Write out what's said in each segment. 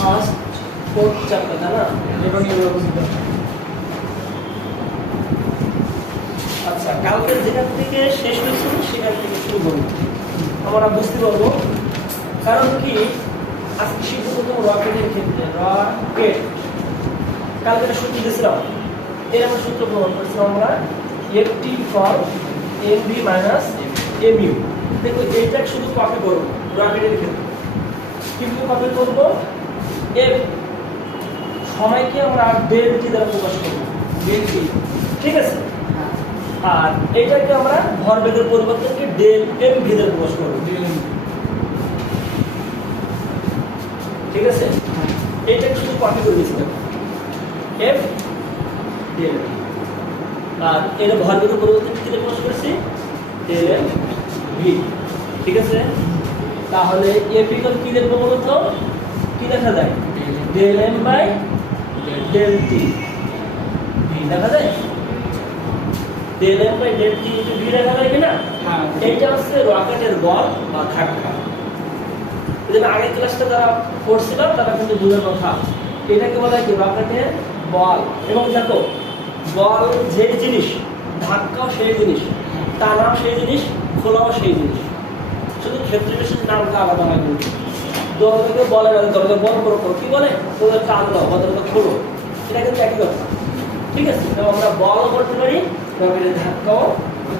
First fourth chapter তাই না? আচ্ছা, কালকে যেখান থেকে শেষ হয়েছিল সেখান থেকে শুরু করবো, আমরা বুঝতে পারবো। কারণ কি, আজকে শিখবো প্রথম রকেটের ক্ষেত্রে। রকেট কালকে একটা সূত্র দিয়েছিলাম, এর আমরা সূত্র প্রমাণ করেছিলাম আমরা, FT for MV minus MU। দেখো এইটা শুধু কপি করবো রকেটের ক্ষেত্রে, কিন্তু কপি করবো এর সময়কে আমরা ডেল টি দ্বারা প্রকাশ করবো, ডেল টি, ঠিক আছে? আর এটাকে আমরা ভরবেগের পরিবর্তনকে ডেল এম ভি দ্বারা প্রকাশ করবো, ঠিক আছে? এইটাকে শুধু কপি করে দিচ্ছি, এফ ডেল টি, আর এর ভরবেগের পরিবর্তন কি দিয়ে প্রকাশ করেছি, ডেল এম ভি, ঠিক আছে? তাহলে এফ ইকুয়াল কি লিখবো বলো তো? কি লেখা যায়? Del M by del T V লেখা যায়। Del M by del T into V লেখা যায় কিনা? হ্যাঁ। এইটা হচ্ছে রকেটের বল বা ধাক্কা। যেটা আগের ক্লাসটা যারা পড়ছিলাম তারা কিন্তু বুঝার কথা, এটাকে বলা হয় কি রকেটের বল। এবং দেখো, বল যে জিনিস, ধাক্কাও সেই জিনিস, টানাও সেই জিনিস, খোলাও সেই জিনিস, শুধু ক্ষেত্র বিশেষ নামটা আলাদা হয়। কিন্তু দরজাকে বলে না, দরজা বন্ধ করো, কি বলে? দরজা টান দাও বা দরজা খোলো, এটা কিন্তু একই কথা, ঠিক আছে? এবং আমরা বল বলতে পারি, রকেটের ধাক্কাও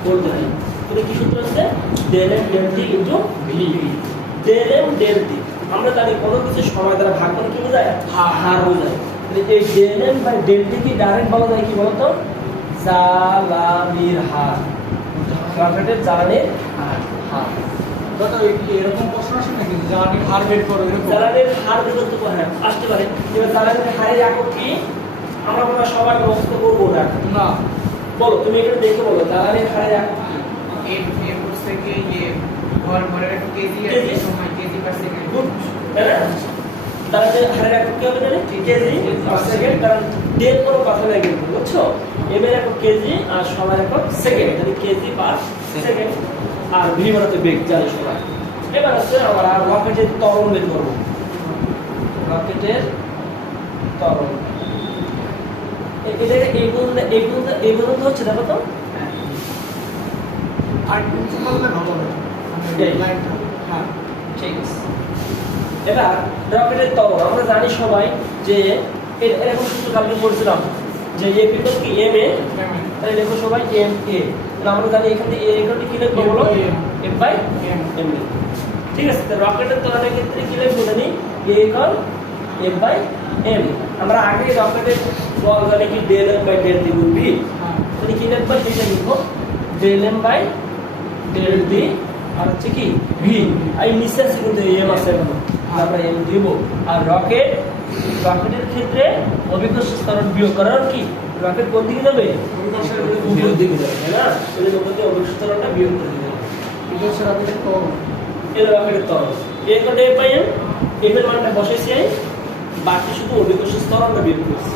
বলতে পারি। কিন্তু কি সূত্র আছে? Del M del T into V. Del M del T আমরা জানি কোনো কিছু সময় দ্বারা ভাগ করে কি বোঝায়? হার বোঝায়। এই del M by del T কি ডাইরেক্ট বলা যায় কি বলতো? জ্বালানির হার, রকেটের জ্বালানির হার। এরকম প্রশ্ন আসে নাকি জ্বালানির হার বের করো? জ্বালানির হার বের করতে পারে, আসতে পারে। এবার জ্বালানির হারের একক কি? আমরা মনে হয় সবাই মুখস্থ করবো না। না, বলো, তুমি এখানে দেখে বলো জ্বালানির হারের একক কি? জ্বালানির হারের একক কি হবে জানি? KG per second. কারণ ডেল কোনো কথা নেই কিন্তু, বুঝছো? এম এর একক কেজি আর সময়ের একক সেকেন্ড, মানে কেজি পার সেকেন্ড। আর ভি মানে তো বেগ, জানি সবাই। এবার হচ্ছে আমরা রকেটের ত্বরণ বের করবো। রকেটের ত্বরণ এই পর্যন্ত হচ্ছে, দেখো তো। আর কিছু বললে হবে না। হ্যাঁ, ঠিক আছে। এবার রকেটের ত্বরণ আমরা জানি সবাই যে এরকম সূত্র কালকে পড়ছিলাম যে এ ইকুয়াল কি এম এ, তাহলে দেখো সবাই এম এ। তাহলে আমরা জানি এখান থেকে এ ইকুয়াল কি লিখবো বলো? এম বাই এম এ, ঠিক আছে? তো রকেটের ত্বরণের ক্ষেত্রে কি লিখবো জানি? A equal M by M. আমরা আগে রকেটের বল জানি কি del M by del T গুণ ভি, তাহলে কি লিখবো? সেটা লিখবো del M by del T আর হচ্ছে কি ভি। আর নিচে আছে কিন্তু এম আছে, আমরা এম দিব। আর রকেটের ক্ষেত্রে অভিকর্ষ ত্বরণ বিয়োগ করার কি, রকেট কোন দিকে যাবে? উপরের দিকে যাবে, তাই না? তাহলে তোমাকে অভিকর্ষ ত্বরণটা বিয়োগ করে দিতে হবে। এটা হচ্ছে রকেটের ত্বরণ। এর রকেটের ত্বরণ এ কোটে এ বাই এম, এম এর মানটা বসাইছি আমি, বাকি শুধু অভিকর্ষ ত্বরণটা বিয়োগ করছি,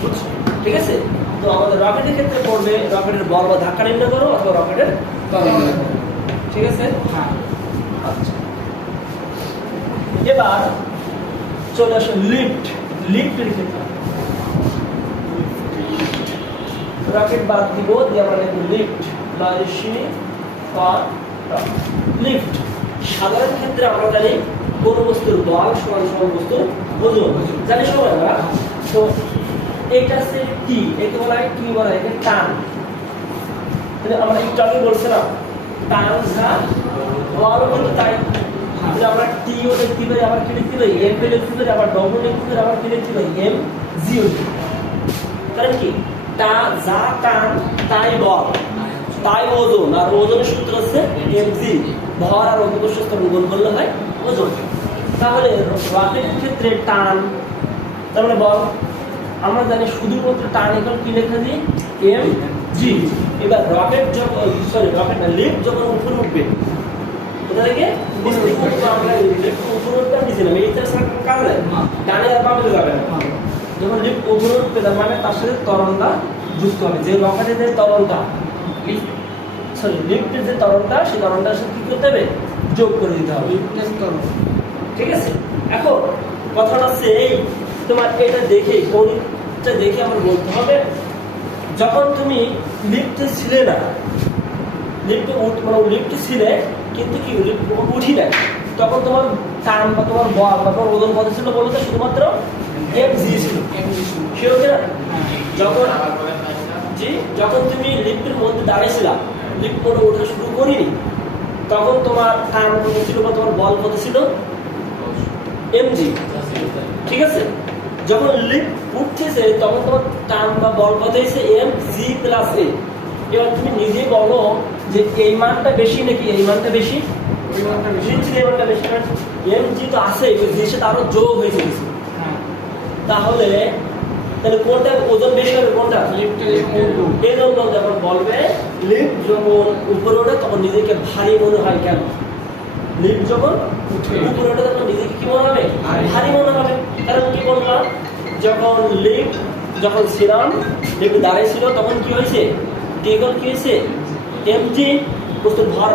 বুঝছো? ঠিক আছে? তো আমাদের রকেটের ক্ষেত্রে পড়বে রকেটের বল বা ধাক্কা নির্ণয় করো অথবা রকেটের ত্বরণ নির্ণয় করো, ঠিক আছে? হ্যাঁ। আচ্ছা, এবার চলে আসো লিফটের ক্ষেত্রে। রকেট বাদ দিব, দিয়ে আমরা লিখব লিফট, লিফট। সাধারণ ক্ষেত্রে আমরা জানি কোন বস্তুর বল সমান সমান বস্তুর ওজন, জানি সবাই আমরা। তো এইটা হচ্ছে টি, একে বলা হয় কি বলা হয়? এটা টান। আমরা একটু আগে বলছিলাম টান যা বল কিন্তু তাই। আমরা টিও লিখতে পারি, আবার কি লিখতে পারি? এফ লিখতে পারি, আবার ডব্লিউ লিখতে পারি, আবার কি লিখতে পারি? এম জিও। কারণ কি, টা যা টান তাই বল তাই ওজন, আর ওজনের সূত্র হচ্ছে এম জি। ভর আর অভিকর্ষ ত্বরণ গুণ করলে হয় ওজন। তাহলে রকেটের ক্ষেত্রে টান তার মানে বল, আমরা জানি শুধুমাত্র টান এখন কি লেখা দিই? M G. এবার রকেট যখন রকেট না, লিফট যখন উপরে উঠবে, কোথা থেকে? আমরা লিফট উপরে উঠবে নিচে নামে, এইটা কাজ নেই, ডানে আর বামে যাবে না। যখন লিফট উপরে উঠবে তার মানে তার সাথে ত্বরণটা যুক্ত হবে। যে রকেটের যে ত্বরণটা, লিফটের যে ত্বরণটা, সেই ত্বরণটার সাথে কি করতে হবে? যোগ করে দিতে হবে, ঠিক আছে? এখন কথাটা হচ্ছে এই, তোমার এটা দেখে গণিতটা দেখে আমার বলতে হবে, যখন তুমি লিফটে ছিলে না, লিফটে ছিলে কিন্তু কি উঠি না, তখন তোমার টান বা তোমার বল বা তোমার ওজন কত ছিল বলতে শুধুমাত্র mg ছিল। সেও কিনা যখন যখন তুমি লিফটের মধ্যে দাঁড়িয়েছিলাম, লিফট করে ওঠা শুরু করিনি, তখন তোমার টান কত ছিল বা তোমার বল কত ছিল mg, ঠিক আছে। যখন লিফট উঠতেছে তখন তোমার টান বা বল কত হয়েছে mg প্লাস a। এবার তুমি নিজেই বলো যে এই মানটা বেশি নাকি এই মানটা বেশি? এই মানটা বেশি, mg তো আছে, ওই জিনিসটা আরো যোগ হয়েছে কিছু। তাহলে কোনটা ওজন বেশি হবে? কোনটা? এই জন্য যখন বলবে লিফট যখন উপরে ওঠে তখন নিজেকে ভারী মনে হয়। কেন? লিফট যখন উপরে ওঠে তখন নিজেকে কি মনে হবে? ভারী মনে হবে। কারণ কি বললাম, যখন লিফট যখন ছিলাম, লিফট দাঁড়িয়ে ছিল, তখন কি হয়েছে? টেকল কি হয়েছে? mg বস্তুর ভর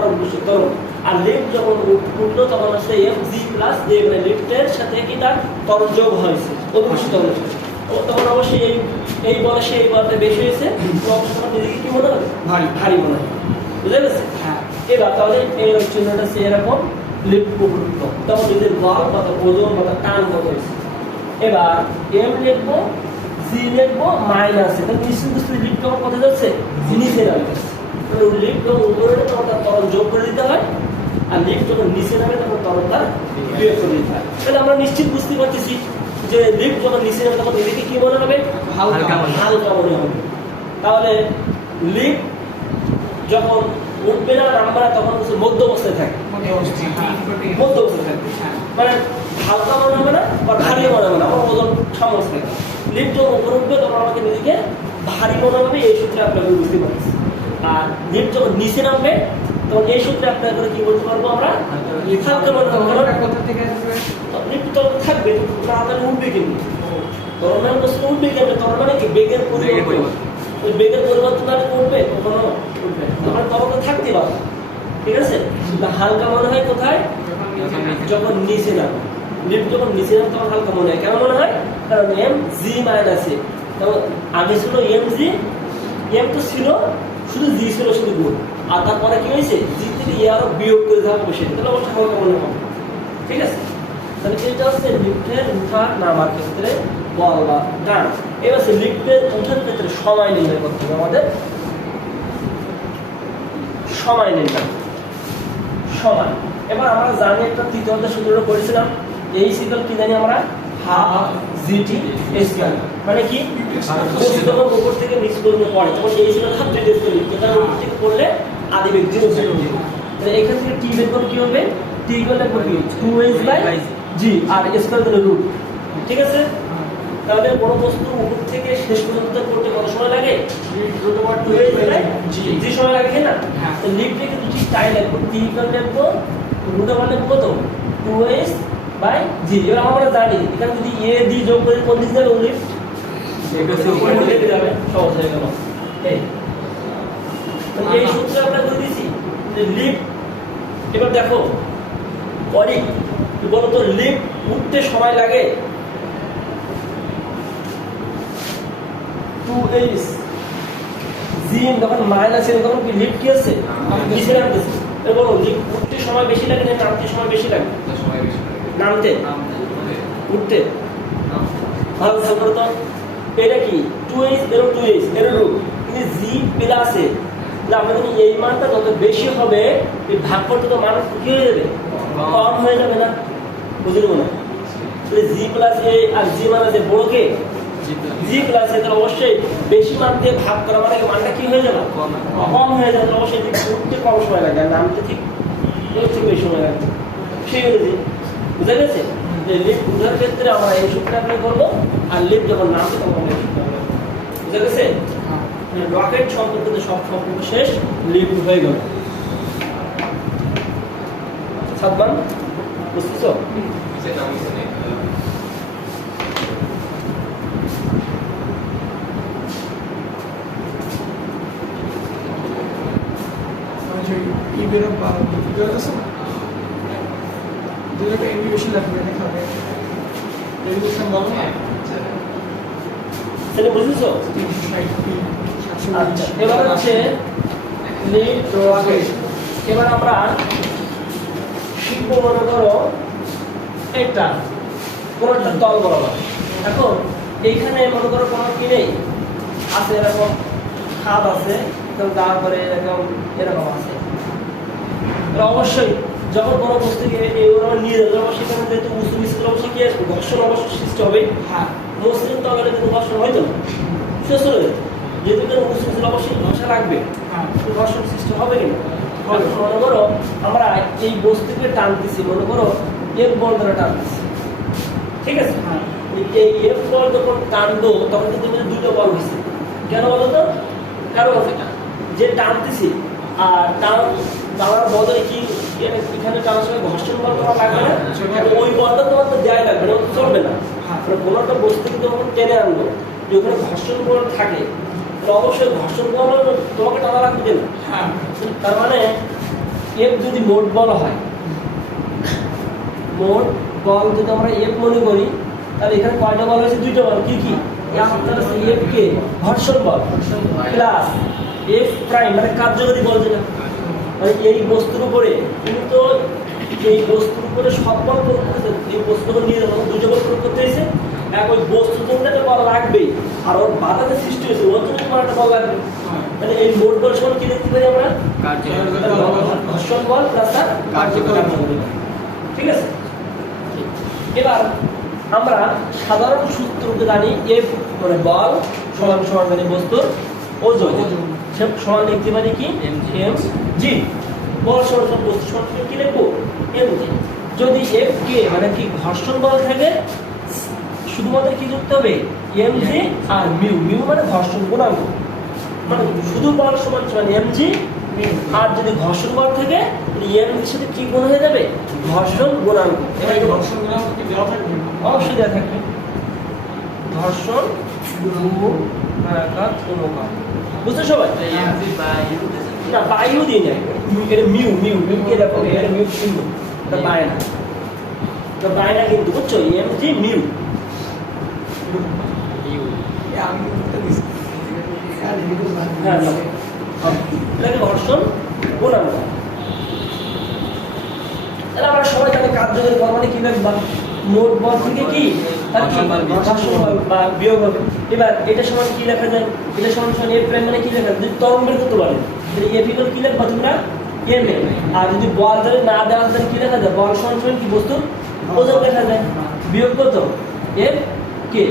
ত্বরণ। আর লিফট যখন উঠলো তখন হচ্ছে mg প্লাস a, মানে লিফটের সাথে কি তার ত্বরণ যোগ হয়েছে, অভিষ্ট ত্বরণ। তখন অবশ্যই এই বয়সে এই বলটা বেশি হয়েছে, তখন নিজেকে কি মনে হবে? ভারী মনে হবে। বুঝা গেছে? এবার তাহলে এই চিহ্নটা সে এরকম লিফট উপযুক্ত, তখন নিজের বল কত, ওজন কত, টান কত হয়েছে। এবার m লিখবো, g লিখবো, মাইনাস এটা নিশ্চিত বুঝতে লিফট যখন কত যাচ্ছে? নিচে নামে। লিফট যখন উপরে তখন তার ত্বরণ যোগ করে দিতে হয়, আর লিফট যখন নিচে নামে তখন ত্বরণটা বিয়োগ করে দিতে হয়। তাহলে আমরা নিশ্চিত বুঝতে পারতেছি যে লিফট যখন নিচে নামে তখন নিজেকে কি মনে হবে? হালকা মনে হবে। তাহলে লিফট যখন উঠবে না, নামবে না, তখন মধ্য অবস্থায় থাকে, মধ্য অবস্থায় থাকবে, মানে হালকা মনে হবে না বা ভারী মনে হবে না, আমার ওজন সমস্ত থাকে। লিফট যখন উপরে উঠবে তখন আমাকে নিজেকে ভারী মনে হবে, এই সূত্রে আপনাকে বুঝতে পারছি। আর লিফট যখন নিচে নামবে তখন এই সূত্রে আপনার করে কি বলতে পারবো আমরা? হালকা মনে হবে। লিফট তো থাকবে না, তাহলে উঠবে কিন্তু ত্বরণের বস্তু উঠবে কেন? ত্বরণ মানে কি? বেগের পরিবর্তন। ওই বেগের পরিবর্তন মানে উঠবে, কখনো উঠবে আমার ত্বরণ থাকতে পারে, ঠিক আছে। হালকা মনে হয় কোথায়? যখন নিচে নামে। লিফট যখন নিচে নামে তখন হালকা মনে হয়। কেন মনে হয়? কারণ mg মাইনাস a, তখন আগে ছিল mg, m তো ছিল, শুধু g ছিল শুধু গুণ, আর তারপরে কি হয়েছে? g থেকে a আরো বিয়োগ করে দেওয়া হবে, সেটা তাহলে অবশ্যই হালকা মনে হবে, ঠিক আছে। তাহলে এটা হচ্ছে লিফটের উঠা নামার ক্ষেত্রে বল বা টান। এবার হচ্ছে লিফটের উঠার ক্ষেত্রে সময় নির্ণয় করতে হবে আমাদের। সময় নির্ণয়, সময়। এবার আমরা জানি একটা তৃতীয় সূত্র করেছিলাম, এই সিগন্যাল কি জানি আমরা? হাফ জিটি স্কয়ার, মানে কি? যখন উপর থেকে নিচ পর্যন্ত পড়ে তখন এই সিগন্যাল হাফ জিটি স্কয়ার, এটা উপর থেকে পড়লে আদি বেগ 0 ছিল। তাহলে এখান থেকে টি বের করলে কি হবে? T equal to 2h by g, আর স্কয়ার দিলে রুট, ঠিক আছে। তাহলে বড় বস্তু উপর থেকে শেষ পর্যন্ত করতে কত সময় লাগে? √2h/g সময় লাগে না? তো লিফটে কিন্তু ঠিক তাই লাগবে, t ইকুয়াল টু √1 কত? 2h/g। এবার আমরা জানি এখানে যদি a দিয়ে যোগ করে কোন দিকে যাবে? লিফট উপরের দিকে যাবে, সহজ হয়ে গেল। এই সূত্র আমরা করে দিয়েছি যে লিফট। এবার দেখো পরে কি বলতো, লিফট উঠতে সময় লাগে 2h, g যখন মাইনাস এর তখন কি লিফট কি আছে? নিচে নামতেছে। এবার বলো লিফট উঠতে সময় বেশি লাগে না নামতে সময় বেশি লাগে? নামতে, উঠতে। ভালো খেয়াল করো তো, এটা কি 2h এর 2h এর রুট, কিন্তু g প্লাস a, আমরা যদি এই মানটা যত বেশি হবে এই ভাগ করতে তো মান কি হয়ে যাবে? কম হয়ে যাবে না? বুঝলি না? তাহলে g প্লাস a আর g মানে যে বড় কে? g প্লাস a, তাহলে অবশ্যই বেশি মান দিয়ে ভাগ করা মানে মানটা কি হয়ে যাবে? কম হয়ে যাবে। অবশ্যই উঠতে কম সময় লাগে, আর নামতে ঠিক একটু বেশি সময় লাগে। সেই অনুযায়ী বুঝা গেছে যে লিফট উঠার ক্ষেত্রে আমরা এই সূত্রটা অ্যাপ্লাই করবো, আর লিফট যখন নামবে তখন আমরা এই সূত্রটা অ্যাপ্লাই করবো। বুঝা গেছে? রকেট সম্পর্কিত সব সম্পর্ক শেষ, লিফট হয়ে গেল। সাদমান বুঝতেছো? বেরো বা ভিডিও আছে না, দুটো এনিমেশন লাগবে দেখাবে। রেজলিউশন বলো না সেটা বুঝেছো? 360 আচ্ছা, এবার হচ্ছে এবার আমরা শিখবো মনে করো এটা কোন একটা তল বরাবর। এখন এইখানে মনে করো কোনো কি নেই আছে, এরকম খাদ আছে, তারপরে এরকম আছে। অবশ্যই যখন কোনো বস্তুকে এগুলো নিয়ে যাবে অবশ্যই সেখানে যেহেতু উঁচু নিচু অবশ্যই কি আসবে, ঘর্ষণ অবশ্যই সৃষ্টি হবে। হ্যাঁ মসৃণ তলালে কিন্তু ঘর্ষণ হয়তো না, শেষ হয়ে যেত। যেহেতু কোনো উঁচু নিচু অবশ্যই ঘর্ষণ রাখবে, হ্যাঁ ঘর্ষণ সৃষ্টি হবে কিনা। মনে করো আমরা এই বস্তুকে টানতেছি, মনে করো এফ বল ধরে টানতেছি, ঠিক আছে? হ্যাঁ এই এফ বল যখন টানবো তখন কিন্তু দুটো বল হয়েছে। কেন বলো তো? কারণ যে টানতেছি আর টানার বদলে কি এখানে টানার সময় ঘর্ষণ বল তোমার লাগবে না, ওই বলটা তোমার তো দেওয়াই লাগবে না, চলবে না। কোনো একটা বস্তুকে যখন টেনে আনবো যেখানে ঘর্ষণ বল থাকে অবশ্যই ঘর্ষণ বল তোমাকে টানা লাগবে না। হ্যাঁ তার মানে এফ যদি মোট বল হয়, মোট বল যদি আমরা এফ মনে করি, তাহলে এখানে কয়টা বল হয়েছে? দুইটা বল। কি কি? এফ কে ঘর্ষণ বল প্লাস এফ প্রাইম মানে কার্যকরী বল, যেটা মানে এই বস্তুর উপরে কিন্তু এই বস্তুর উপরে সব বল প্রয়োগ করতে, এই বস্তুকে নিয়ে যখন দুটো বল প্রয়োগ করতে হয়েছে, এক ওই বস্তুর জন্য একটা বল লাগবেই, আর ওর বাধাতে সৃষ্টি হয়েছে ওর জন্য তোমার একটা বল লাগবে। মানে এই মোট বল সমান কি দেখতে পারি আমরা? ঘর্ষণ বল প্লাস কার্যকরী বল। ঠিক আছে? এবার আমরা সাধারণ সূত্রকে জানি, এফ মানে বল সমান সমান মানে বস্তুর ওজন সমান লিখতে পারি কি এম জি। বল সমান সমান বস্তু সমান কি লিখবো? M G. যদি এফ কে মানে কি ঘর্ষণ বল থাকে, শুধুমাত্র কি যুক্ত হবে? এম জি আর মিউ। মিউ মানে ঘর্ষণ গুণাঙ্ক, মানে শুধু বল সমান সমান এম জি, আর যদি ঘর্ষণ বল থাকে এম এর সাথে কি গুণ হয়ে যাবে? ঘর্ষণ গুণাঙ্ক। এবার ঘর্ষণ গুণাঙ্ক কি দেওয়া থাকবে? অবশ্যই দেওয়া থাকবে। ঘর্ষণ গুণাঙ্ক বুঝতে সবাই? না বায়ু দিয়ে নেয়, এটা মিউ মিউ মিউ কে দেখো, এটা মিউ চিহ্ন, এটা বায় না, এটা বায় না কিন্তু, বুঝছো? M G mu. আমি বলতে দিছি হ্যাঁ এটাকে ঘর্ষণ গুণাঙ্ক। তাহলে আমরা সবাই জানি কার্যকরী বল মানে কি লিখবা? মোট বল থেকে কি তার কি ঘর্ষণ বল বা বিয়োগ হবে। এবার এটা সমান কি লেখা যায়? এটা সমান সমান এফ প্রাইম মানে কি লেখা যায়? যদি ত্বরণ বের করতে পারেন তাহলে এফ ইকুয়াল কি লিখবা তোমরা? M A. আর যদি বল ধরে না দেওয়া তাহলে কি লেখা যায়? বল সমান সমান কি বস্তুর ওজন লেখা যায়, বিয়োগ কত? এফ কে।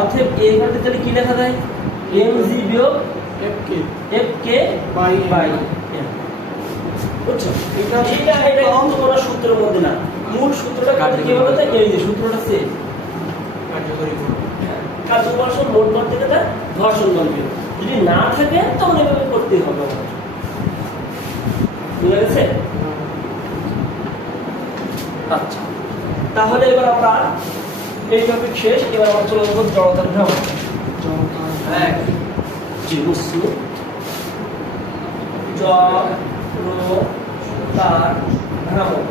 অতএব এই ঘটে তাহলে কি লেখা যায়? এম জি বিয়োগ এফ কে বাই এম। বুঝছো? এটা কিন্তু কোনো সূত্রের মধ্যে না, মূল সূত্রটা কি হবে? তাই এই যে সূত্রটা সে কার্যকরী বল সমান মোট বল থেকে তার ঘর্ষণ বল বিয়োগ। যদি না থাকে তখন এভাবে করতেই হবে। বুঝা গেছে? আচ্ছা, তাহলে এবার আমরা এই টপিক শেষ। এবার আমরা চলে যাবো জড়তার ভ্রমণ। জি বুঝছি। জড়তার ভ্রমণ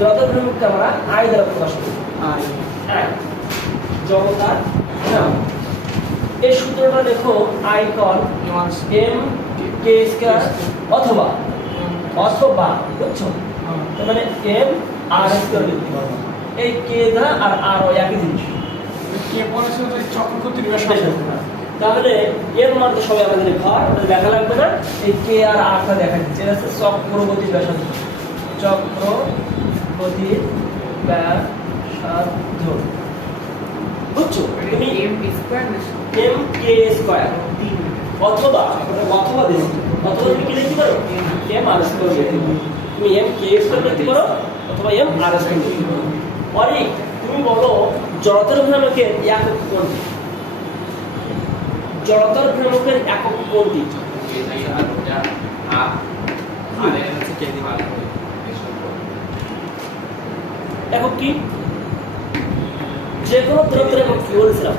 জড়তার ভ্রমণকে আমরা আই দ্বারা প্রকাশ করি। জড়তার ভ্রমণ এই সূত্রটা দেখো, I call M K square অথবা বুঝছো? মানে এম আর স্কয়ার লিখতে পারবো। এই কে দা আর আর একই জিনিস, কে বলেছে তো চক্রবর্তীর ব্যাসার্ধ। তাহলে এর মান তো সবাই আমাদের ঘর দেখা লাগবে না, এই কে আর আরটা দেখা দিচ্ছে। এটা হচ্ছে চক্রবর্তীর ব্যাসার্ধ, চক্রবর্তীর ব্যাসার্ধ। বুঝছো? তুমি এম কে স্কয়ার অথবা দিস, অথবা তুমি কি লিখতে পারো? এম আর স্কয়ার লিখতে পারো। তুমি এম কে স্কয়ার লিখতে পারো অথবা এম আর স্কয়ার লিখতে পারো। পরে তুমি বলো জড়তার ভ্রামকের একক কোনটি? জড়তার ভ্রামকের একক কোনটি? একক কি? যে কোনো দূরত্বের একক কি বলেছিলাম?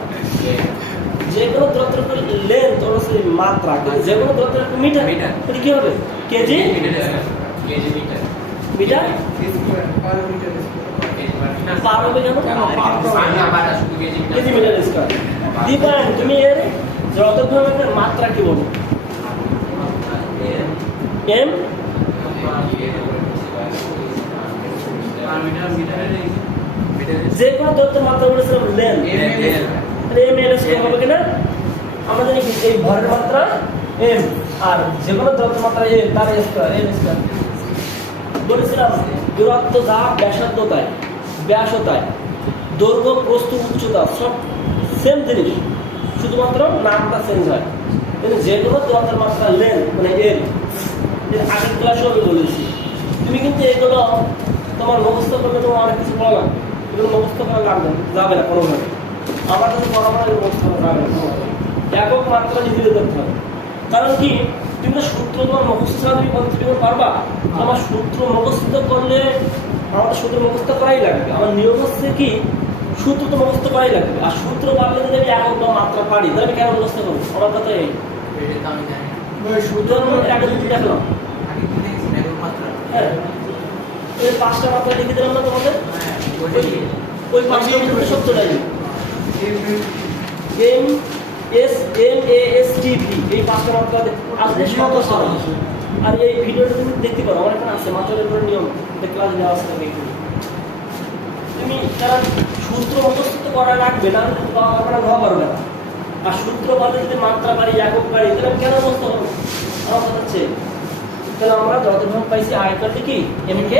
যে কোনো দূরত্বের লেন্থ হচ্ছে মাত্রা, যে কোনো দূরত্বের মিটার। এটা কি হবে? কেজি মিটার পার হবে কেন? KG metre square. দীপায়ন তুমি এর জড়ত্ব ভ্রমণের মাত্রা কি বলো? এম যে কোনো তথ্যের মাত্রা বলেছিলাম লেন, এম এর স্কয়ার হবে কিনা? আমরা জানি কি এই ভরের মাত্রা এম আর যে কোনো তথ্যের মাত্রা এ তার স্কয়ার এম স্কয়ার। বলেছিলাম দূরত্ব যা ব্যাসার্ধতায় ব্যাসতায় দৈর্ঘ্য প্রস্থ উচ্চতা সব সেম জিনিস, শুধুমাত্র নামটা চেঞ্জ হয়। কিন্তু যে কোনো দূরত্বের মাত্রা লেন মানে এর আগের ক্লাসে আমি বলেছি। তুমি কিন্তু এগুলো তোমার মুখস্থ করলে তোমার অনেক কিছু বলা লাগবে, এগুলো মুখস্থ করা লাগবে যাবে না কোনোভাবে। আমার কাছে পড়াশোনা মুখস্থ করা যাবে না কোনোভাবে, একক মাত্রা নিজেদের করতে হবে। কারণ কি তুমি তো সূত্র তোমার মুখস্থ ছাড়া তুমি পদ্ধতি পারবা? আমার সূত্র মুখস্থ করলে আমার সূত্র মুখস্থ করাই লাগবে। আমার নিয়ম হচ্ছে কি সূত্র তো মুখস্থ করাই লাগবে, আর সূত্র পারলে যদি আমি একক মাত্রা পারি তাহলে আমি কেন মুখস্থ করবো? আমার কথা এই সূত্র একটা দুটি দেখলাম, হ্যাঁ এই 5টা মাত্রা লিখে দিলাম না তোমাদের, ওই 5টার মধ্যে সত্যটাই M S M A S T V, এই 5টা মাত্রা আসলে সহজ। আর এই ভিডিওটা তুমি দেখতে পারো, আমার এখানে আছে মাত্রার উপরে নিয়ম ক্লাস দেওয়া আছে। তুমি তারা সূত্র মুখস্থ করা লাগবে না, আপনারা ঘ পারবে না। আর সূত্র বলতে যদি মাত্রা পারি একক পারি তাহলে কেন মুখস্থ করবো? আমার কথা হচ্ছে তাহলে আমরা যতক্ষণ পাইছি আয়তনটা কি এম কে।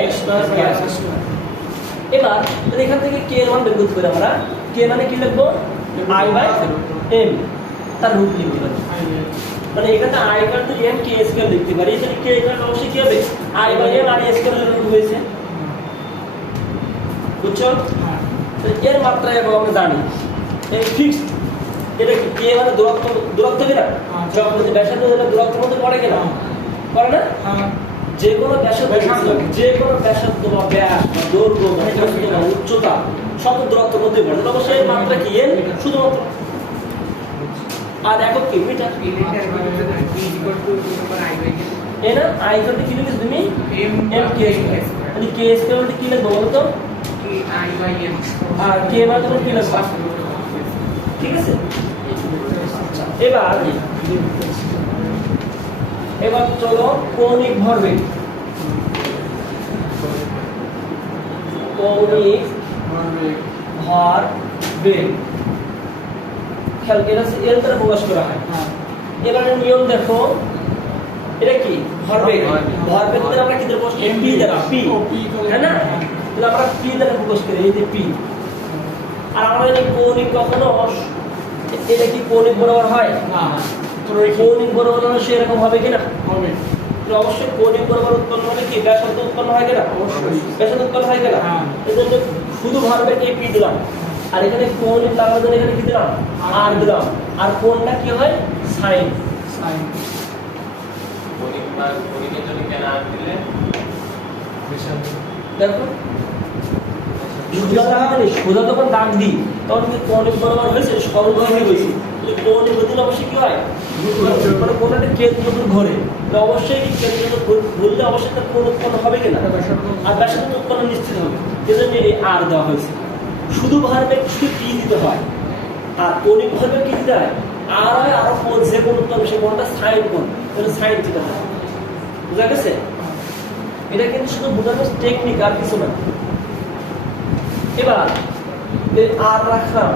এবার এখান থেকে কে এর মান বের করতে পারি আমরা। কে মানে কি লিখবো? আই বাই এম, তার রুট লিখতে পারি। মানে এখানে আই কার তো এম কে স্কয়ার লিখতে পারি। এখানে কে এর অবশ্যই কি হবে? I by M R square এর রুট হয়েছে, বুঝছো? তো এর মাত্রা এবং আমরা জানি এই ফিক্স। এটা কি কে মানে দূরত্ব কিনা? যখন যে ব্যাসার্ধ এটা দূরত্বের মধ্যে পড়ে কিনা? পড়ে না? যে কোনো ব্যাসার্ধ বা ব্যাস বা দৈর্ঘ্য বা উচ্চতা সব দূরত্বের মধ্যে পড়ে, অবশ্যই মাত্রা কি এন শুধুমাত্র। আর একক কি মিটার। এ না আই করতে কি লিখেছ তুমি? M K square. মানে কে স্কয়ার বলতে কি লিখবো বলো তো? I by M. আর কে মানে তুমি কি লিখবা? ঠিক আছে। এবার চলো কৌণিক ভরবেগ। কৌণিক ভরবেগ খেয়াল করে এর দ্বারা প্রকাশ করা হয়। এবারে নিয়ম দেখো, এটা কি ভরবেগ। ভরবেগ দ্বারা আমরা কি দ্বারা প্রকাশ করি? পি দ্বারা। পি, তাই না? তাহলে আমরা পি দ্বারা প্রকাশ করি, এই যে পি। আর আমরা এই কৌণিক কখনো এটা কি কৌণিক বরাবর হয় না? কৌণিক বরাবর হলে সেরকম হবে কিনা? হবে। অবশ্যই কৌণিক বরাবর উৎপন্ন হলে কি ব্যাসার্ধ উৎপন্ন হয় কিনা? অবশ্যই ব্যাসার্ধ উৎপন্ন হয় কিনা? এজন্য শুধু ভরবেগ এই পি দিলাম, আর এখানে কৌণিক লাগানোর জন্য এখানে কি দিলাম? আর দিলাম। আর কোণটা কি হয়? সাইন। সাইন কৌণিকের জন্য কেন আর দিলে? দেখো সোজা যখন দাগ দিই তখন কিন্তু কৌণিক বরাবর হয়েছে, সরল বরাবর হয়েছে। কৌণিক গতির অবশ্যই কি হয়? মানে কোনো একটা কেন্দ্র যখন ঘোরে অবশ্যই কেন্দ্র ঘুরলে অবশ্যই তার কোণ উৎপন্ন হবে কিনা? আর ব্যাসার্ধ উৎপন্ন নিশ্চিত হবে। এজন্য এই আর দেওয়া হয়েছে। শুধু ভরবেগ শুধু পি দিতে হয়, আর কৌণিক ভরবেগ কি দিতে হয়? আর হয় আরো কোণ, যে কোণ উৎপন্ন সে কোণটা সাইন কোণ, সাইন দিতে হয়। বুঝা গেছে? এটা কিন্তু শুধু বোঝানোর টেকনিক, আর কিছু না। এবার আর রাখলাম,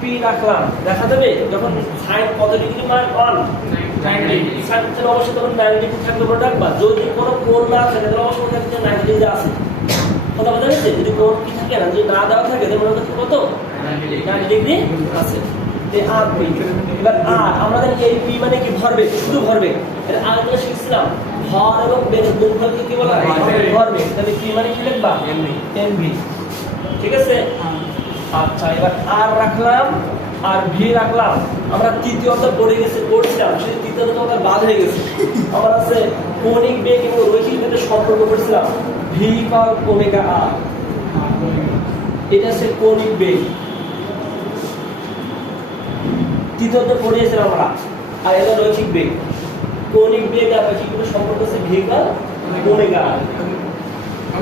পি রাখলাম, দেখা যাবে যখন সাইন কত ডিগ্রি মান 1 সাইন তাহলে অবশ্যই তখন 90 ডিগ্রি থাকলে পরে রাখবা। যদি কোনো কোণ না থাকে তাহলে অবশ্যই থাকে যে 90 ডিগ্রি আছে। কথা বোঝা গেছে? যদি কোণ কি থাকে না, যদি না দেওয়া থাকে তাহলে মনে করতে কত 90 ডিগ্রি আছে। আর পি। এবার আর আমরা জানি এই পি মানে কি? ভরবেগ, শুধু ভরবেগ। এর আগে শিখছিলাম ভর এবং বেগের গুণফলকে কি বলা হয়? ভরবেগ। তাহলে পি মানে কি লিখবা? এমভি। ঠিক আছে। আচ্ছা, এবার আর রাখলাম আর ভি রাখলাম। আমরা তৃতীয়ত পড়ছিলাম, সেই তৃতীয়ত আমাদের বাদ হয়ে গেছে। আমার আছে কৌণিক বেগ এবং রৈখিক বেগের সম্পর্ক পড়ছিলাম, ভি ইকুয়াল ওমেগা আর। এটা হচ্ছে কৌণিক বেগ, তৃতীয়ত পড়িয়েছিলাম আমরা। আর এটা রৈখিক বেগ। কৌণিক বেগ আর রৈখিক বেগের সম্পর্ক হচ্ছে ভি ইকুয়াল ওমেগা আর।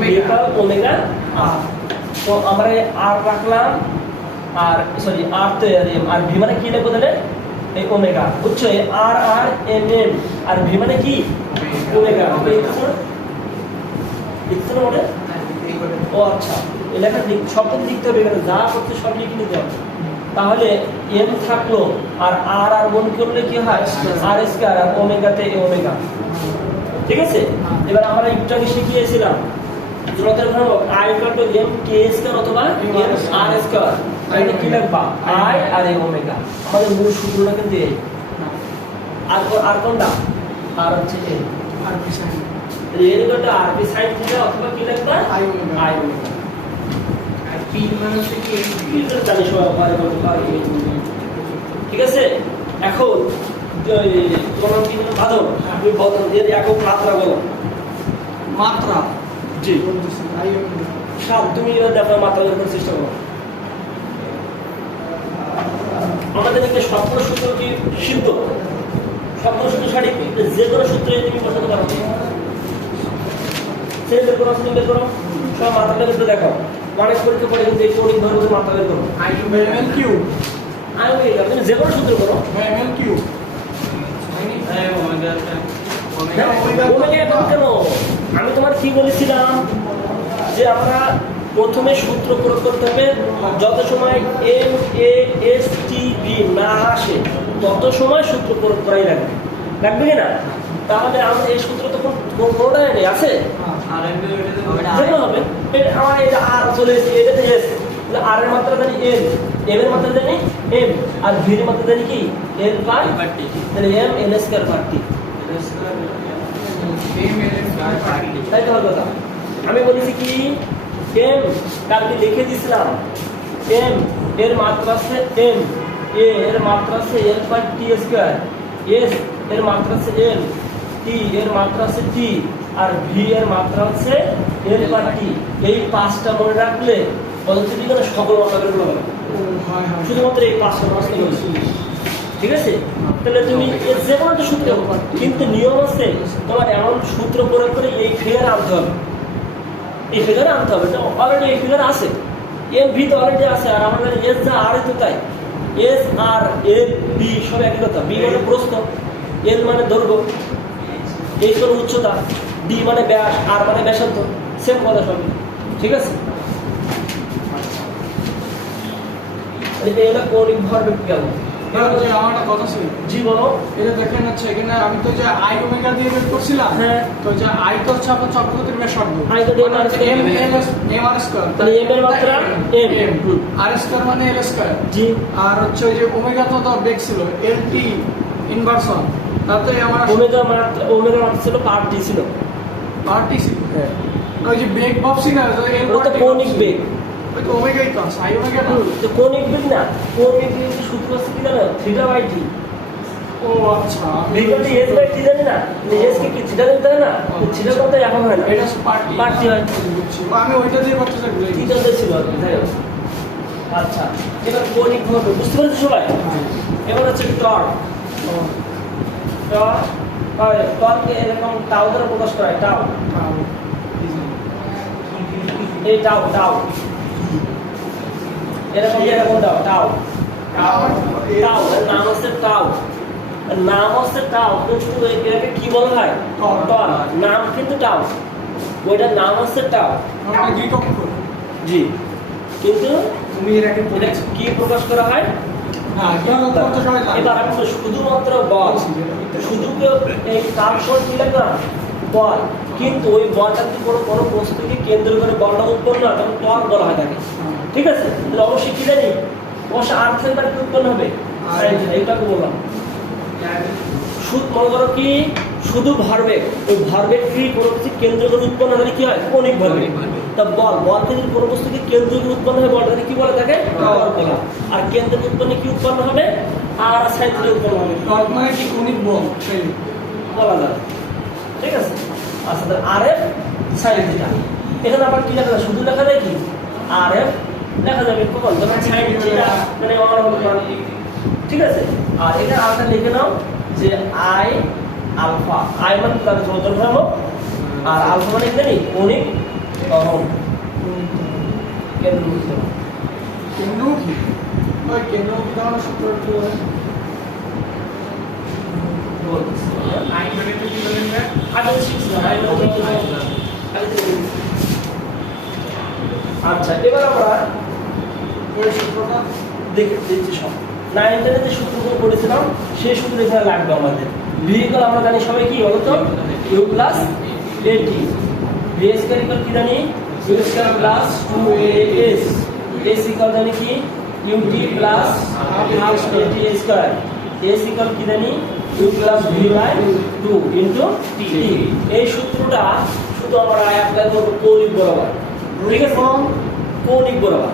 ভি ইকুয়াল ওমেগা আর। তো আমরা আর রাখলাম, আর সরি আর তো আর ভি মানে কি লিখবো তাহলে এই ওমেগা, বুঝছো? আর আর এম এম আর ভি মানে কি ওমেগা। লিখতে না ওটা? ও আচ্ছা, এলাকা সব তো লিখতে হবে, এখানে যা করতে সব লিখে নিতে হবে। তাহলে এম থাকলো আর আর আর গুণ করলে কি হয় আর স্কয়ার, আর ওমেগাতে ওমেগা। ঠিক আছে, এবার আমরা একটু আগে শিখিয়েছিলাম জড়তার ঘনক I equal to M K square অথবা এম আর স্কয়ার। তাহলে কি লিখবা আই আর ওমেগা। আমাদের মূল সূত্রটা কিন্তু এই। আর কোনটা? আর হচ্ছে এম আর পি সাইন এর কোনটা আর পি সাইন থিটা অথবা কি লিখবা আই ওমেগা। I omega. আর পি মানে হচ্ছে কি এটা জানি সবাই পারে বলতে পারে। ঠিক আছে, এখন তোমার কি ভালো আপনি বলো এর একক মাত্রা বলো। মাত্রা জি বলতেছি আই ওমেগা। সাত, তুমি এবার দেখো মাত্রা বের করার চেষ্টা করো। আমাদের এখানে সবগুলো সূত্র কি সিদ্ধ? সবগুলো সূত্র সঠিক? যে কোনো সূত্র তুমি পছন্দ করো, সে বের করো, তুমি বের করো, সব মাত্রাটা কিন্তু দেখো। অনেক পরীক্ষা পড়ে কিন্তু এই কৌণিক ভর মাত্রা বের করো। আই ওমেগা এম কিউ আমি তুমি যে কোনো সূত্র করো। এম কিউ ওমেগা এখন কেন? আমি তোমার কি বলেছিলাম যে আমরা প্রথমে সূত্র প্রয়োগ করতে হবে, যত সময় M A S T V না আসে তত সময় সূত্র প্রয়োগ করাই লাগবে, লাগবে কি না? তাহলে আমাদের এই সূত্র তো কোনোটাই নেই, আছে যেটা হবে আমার এটা আর চলে এসেছে, এটাতে এস, আর এর মাত্রা জানি এম, এম এর মাত্রা জানি এম, আর ভি এর মাত্রা জানি কি এল বাই টি, তাহলে M L square by T. তাই তো হলো কথা। আমি বলেছি কি এম কালকে লিখে দিয়েছিলাম, এম এর মাত্রা আছে এম, এ এর মাত্রা আছে L by T square, S এর মাত্রা আছে এল, টি এর মাত্রা আছে টি, আর ভি এর মাত্রা আছে এল বাই টি। এই পাঁচটা মনে রাখলে পদ্ধতি করে সকল মাত্রাগুলো হবে, শুধুমাত্র এই পাঁচটা মাত্রা বলছি। ঠিক আছে, তাহলে তুমি যে কোনো একটা সূত্র, কিন্তু নিয়ম আছে তোমার এমন সূত্র প্রয়োগ করে এই ফিগারে আনতে হবে, এই ফিগারে আনতে হবে। অলরেডি এই ফিগার আছে, এম ভি তো অলরেডি আছে, আর আমাদের এস যা আর তো তাই, এস আর এ বি সব একই কথা। বি মানে প্রস্থ, এল মানে দৈর্ঘ্য, এইচ মানে উচ্চতা, ডি মানে ব্যাস, আর মানে ব্যাসার্ধ, সেম কথা সব। ঠিক আছে, এটা কৌণিক ভরবেগ গেল। আমার একটা কথা ছিল। জি বলো। এটা দেখেন হচ্ছে এখানে আমি তো যে আই ওমেগা দিয়ে বের করছিলাম, হ্যাঁ, তো যে আই তো হচ্ছে আপনার চক্রগতির ব্যাসার্ধ, আই তো M R M M R square, তাহলে এম এর মাত্রা এম, আর স্কয়ার মানে এল স্কয়ার। জি, আর হচ্ছে ওই যে ওমেগা তো বেগ ছিল এল টি ইনভার্সন, তাতে আমার ওমেগা মাত্রা ছিল পার টি ছিল। পার্টি ছিল হ্যাঁ, ওই যে বেগ ভাবছি না, এল ওটা তো কৌণিক বেগ। ওই তো ওমেগাই তো আছে, আই ওমেগা না। তো কৌণিক বেগ না, কৌণিক বেগের সূত্র আছে কি জানো? Theta by T. ও আচ্ছা, বিকল্প এস বাই টি জানি না, এস কে কি থিটা দিতে হয় না, থিটা করতে এখন হয় না, এটা পার্টি পার্টি হয়। আমি ওইটা দিয়ে করতে চাই বুঝাই। থিটা ছিল আর কি, যাই হোক। আচ্ছা, এবার কৌণিক ভরবেগ বুঝতে পেরেছো সবাই? এবার হচ্ছে টর্ক। টর্ক এরকম টাউ দ্বারা প্রকাশ করা হয়, টাউ। এই টাউ টাউ এরকম টাউ টাউ টাউ, নাম হচ্ছে টাউ, নাম হচ্ছে টাউ, কিন্তু এটাকে কি বলা হয়? টর্ক। নাম কিন্তু টাউ, ওইটার নাম হচ্ছে টাউ। গ্রিক অক্ষর। জি, কিন্তু তুমি এর আগে এটা কি প্রকাশ করা হয়? হ্যাঁ, গ্রিক অক্ষর তো সবাই জানে। এবার আমি তো শুধুমাত্র বল, শুধু এই তার সহ কি লাগলাম বল, কিন্তু ওই বলটা যদি কোনো বস্তুকে কেন্দ্র করে বলটা উৎপন্ন হয় তখন টর্ক বলা হয় তাকে। ঠিক আছে, তাহলে অবশ্যই কি জানি অবশ্যই আর সেন্টার কি উৎপন্ন হবে, এইটাকে বললাম। মনে করো কি শুধু ভরবেগ, ওই ভরবেগ কি কোনো কিছু কেন্দ্র করে উৎপন্ন হলে কি হয়? কৌণিক ভরবেগ। তা বলকে যদি কোনো বস্তুকে কেন্দ্র করে উৎপন্ন হয় বলটাকে কি বলে থাকে? টর্ক বলা। আর কেন্দ্র উৎপন্ন কি উৎপন্ন হবে? আর সাইড থেকে উৎপন্ন হবে। টর্ক মানে কি কৌণিক বল সেই বলা যায়। ঠিক আছে, আচ্ছা, তাহলে আর এফ সাইন থিটা। এখানে আবার কি লেখা যায়? শুধু লেখা যায় কি আর এফ লেখা যাবে কখন? যখন সাইন থিটা মানে ঠিক আছে। আর এখানে আরেকটা লিখে নাও যে আই আলফা, আই মানে তার যোজন ভাব, আর আলফা মানে কি জানি কৌণিক ত্বরণ। কেন্দ্রমুখী ত্বরণ। কেন্দ্রমুখী ওই কেন্দ্রমুখী ত্বরণের সূত্রটা কি বলে? বলতেছি আই মানে তো কি বলেন না? আগে শিখছিলাম, আগে থেকে বলছি। আচ্ছা, এবার আমরা ওই সূত্রটা দেখে দিচ্ছি সব। 9 10 যে সূত্রগুলো পড়েছিলাম সেই সূত্র এখানে লাগবে আমাদের। ভি ইকুয়াল আমরা জানি সবাই কি বলতো, U plus at. V square equal কি জানি, U square plus 2as। S equal জানি কি, UT plus half at square. S equal কি জানি, U plus V by 2 into T. এই সূত্রটা শুধু আমরা অ্যাপ্লাই করব কৌণিক বরাবর, ঠিক আছে? কৌণিক বরাবর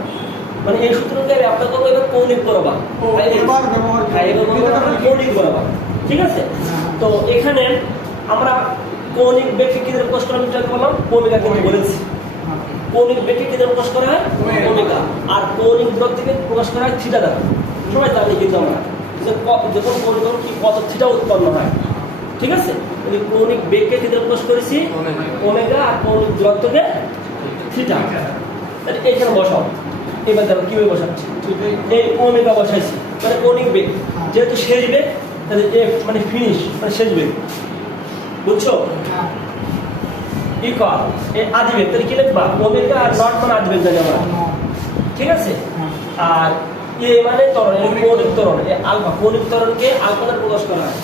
মানে এই সূত্রকে অ্যাপ্লাই করব এবার কৌণিক বরাবর। এবার ব্যবহার হ্যাঁ, এবার বরাবর কৌণিক বরাবর, ঠিক আছে? তো এখানে আমরা কৌণিক বেগকে কি দ্বারা প্রকাশ করা আমি যেটা বললাম ওমেগা কিন্তু বলেছি। কৌণিক বেগকে কি দ্বারা প্রকাশ করা হয় ওমেগা, আর কৌণিক দূরত্বকে প্রকাশ করা হয় থিটা দ্বারা। সবাই জানি কিন্তু আমরা যে যখন কৌণিক দূরত্ব কি কত থিটা উৎপন্ন হয়, ঠিক আছে? এই কৌণিক বেগকে কি দ্বারা প্রকাশ করেছি ওমেগা, আর কৌণিক দূরত্বকে থিটা। তাহলে এখানে বসাও। এবার দেখো কিভাবে বসাচ্ছি, এই ওমেগা বসাইছি মানে কৌণিক বেগ, যেহেতু শেষ বেগ তাহলে এফ মানে ফিনিশ মানে শেষ বেগ, বুঝছো? ইকুয়াল এই আদি বেগ, তাহলে কি লিখবা ওমেগা আর নট মানে আদি বেগ জানি আমরা, ঠিক আছে? আর এ মানে ত্বরণ, এই কৌণিক ত্বরণ, এই আলফা। কৌণিক ত্বরণকে আলফা দ্বারা প্রকাশ করা হয়।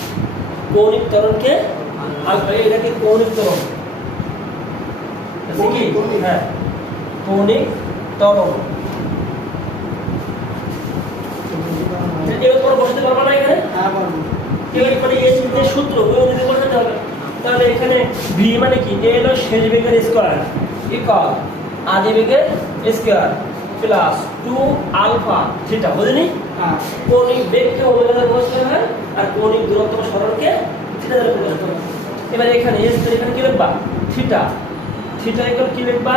কৌণিক ত্বরণকে আলফা, এটাকে কৌণিক ত্বরণ, কি? হ্যাঁ, কৌণিক ত্বরণ। এবার পরে বসাতে পারবা না এখানে? এবার মানে এই যে সূত্র ওই অনুযায়ী বসাতে হবে। তাহলে এখানে ভি মানে কি, এ হলো শেষ বেগের স্কয়ার ইকুয়াল আদি বেগের স্কয়ার প্লাস 2 আলফা থিটা, বুঝলি? কৌণিক বেগকে ওমেগা দ্বারা প্রকাশ করা হয়, আর কৌণিক দূরত্ব বা সরণকে থিটা দ্বারা প্রকাশ করা হয়। এবার এখানে এস এখানে কি লিখবা থিটা। থিটা ইকুয়াল কি লিখবা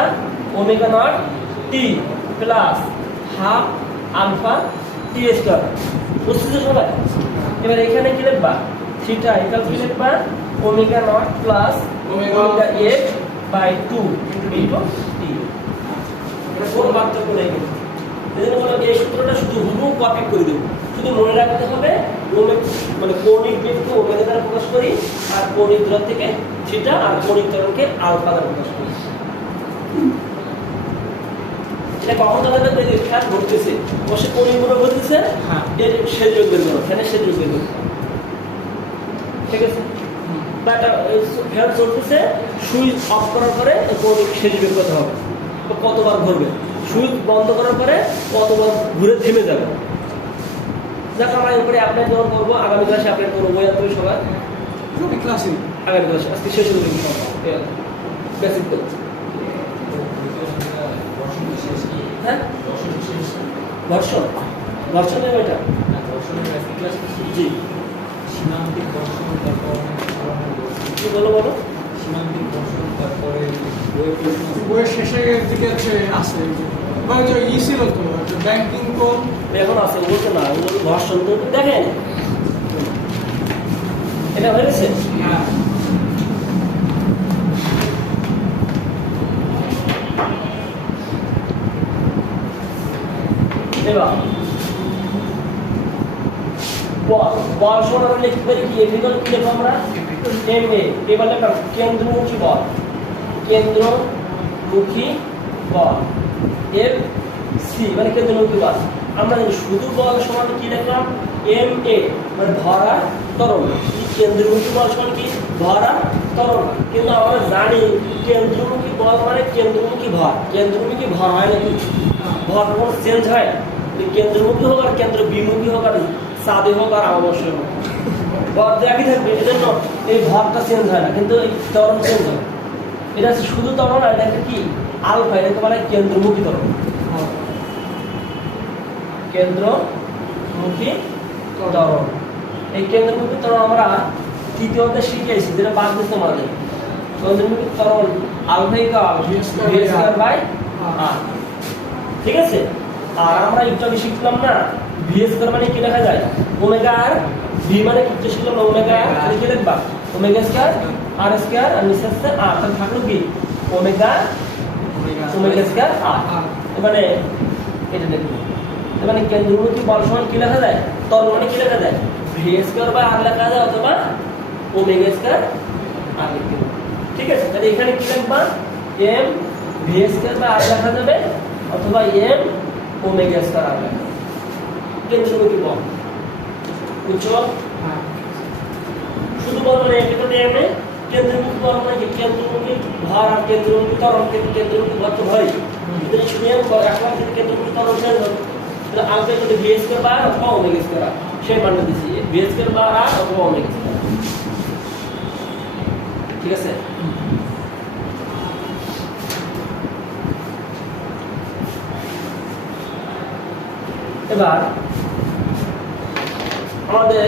omega naught T plus half alpha T square, বুঝছো তো সবাই? এবার এখানে কি লিখবা থিটা ইকুয়াল কি লিখবা omega naught plus omega F by 2 into T. এটা কোনো পার্থক্য নেই কিন্তু। এজন্য বললাম এই সূত্রটা শুধু হুবহু কপি করে দেব, শুধু মনে রাখতে হবে মানে কৌণিক বেগকে ওমেগা দ্বারা প্রকাশ করি, আর কৌণিক দূরত্ব থেকে থিটা, আর কৌণিক ত্বরণকে আলফা দ্বারা প্রকাশ করি। এটা কখন তাদের বেগে ফ্যান ঘটতেছে, বসে কৌণিক বরাবর ঘটতেছে, এর শেষ বেগ বের করো, ফ্যানের শেষ বেগ বের করো, ঠিক আছে? বা এটা ফ্যান চলতেছে, সুইচ অফ করার পরে কৌণিক শেষ বের করতে হবে, কতবার ঘুরবে। সুইচ বন্ধ করার পরে কতবার ঘুরে থেমে যাবে। যাক আমরা এরপরে অ্যাপ্লাই যখন করবো, আগামী ক্লাসে অ্যাপ্লাই করবো, বই তুমি সবাই ক্লাসে আগামী ক্লাসে আজকে শেষ হয়ে যাবে বেসিক তো। হ্যাঁ, ঘর্ষণ ঘর্ষণ নেই ওইটা, জি সীমান্তিক দর্শন, তারপর কি বলো বলো। সীমান্তিক দর্শন, তারপরে বইয়ের শেষের দিকে আছে ওই যে ই ছিল তো ব্যাংকিং কোড এখন আছে, বলতো না ওগুলো ঘর্ষণ তো দেখেন। এটা হয়ে গেছে। এবার বল বল সমান আমরা লিখতে পারি কি, এভিকল কি লিখবো আমরা এম এ। এবার লিখলাম কেন্দ্রমুখী বল, কেন্দ্রমুখী বল এফ সি মানে কেন্দ্রমুখী বল। আমরা শুধু বল সমান কি লিখলাম এম এ মানে ভরা ত্বরণ। কেন্দ্রমুখী বল সমান কি ভরা ত্বরণ, কিন্তু আমরা জানি কেন্দ্রমুখী বল মানে কেন্দ্রমুখী ভর। কেন্দ্রমুখী ভর হয় নাকি, ভর কোনো চেঞ্জ হয়? কেন্দ্রমুখী হোক আর কেন্দ্র বিমুখী হোক আর সাদে হোক আর অবশ্যই হোক, ভর একই থাকবে। এই জন্য এই ভরটা চেঞ্জ হয় না, কিন্তু এই ত্বরণ চেঞ্জ হয়। এটা হচ্ছে শুধু ত্বরণ, আর এটা কি আলফা, এটাকে বলে কেন্দ্রমুখী ত্বরণ। কেন্দ্রমুখী ত্বরণ, এই কেন্দ্রমুখী ত্বরণ আমরা তৃতীয়তে শিখেছি, যেটা বাদ দিতে আমাদের। কেন্দ্রমুখী ত্বরণ alpha equal V square by R, ঠিক আছে? আর আমরা একটু আগে শিখলাম না ভি স্কয়ার মানে কি লেখা যায় ওমেগা আর, ভি মানে কি শিখলাম না ওমেগা আর, কি লিখবা ওমেগা স্কয়ার আর স্কয়ার আর নিচে আছে আর, তাহলে থাকলো কি ওমেগা স্কয়ার আর। মানে এটা দেখুন, মানে কেন্দ্রমুখী বল সমান কি লেখা যায়, ত্বরণ মানে কি লেখা যায়, ভি স্কয়ার বাই আর লেখা যায় অথবা ওমেগা স্কয়ার আর লিখতে পারো। ঠিক আছে, তাহলে এখানে কি লিখবা, এম ভি স্কয়ার বাই আর লেখা যাবে অথবা এম ওমেগা স্কয়ার আর লেখা যাবে। কেন্দ্রমুখী বল বুঝছো? হ্যাঁ শুধু বল মানে এটা তো এমএ কেন্দ্রমুখী বল মানে কি, কেন্দ্রমুখী ভর আর কেন্দ্রমুখী ত্বরণ, কেন্দ্রমুখী ভর তো হয়, কিন্তু নিয়ম রাখলাম যে কেন্দ্রমুখী ত্বরণ শেষ হবে, তাহলে আলফা যদি ভি স্কয়ার বাই অথবা ওমেগা স্কয়ার আর, সেই মানটা দিছি ভি স্কয়ার বাই আর অথবা ওমেগা স্কয়ার। ঠিক আছে, এবার আমাদের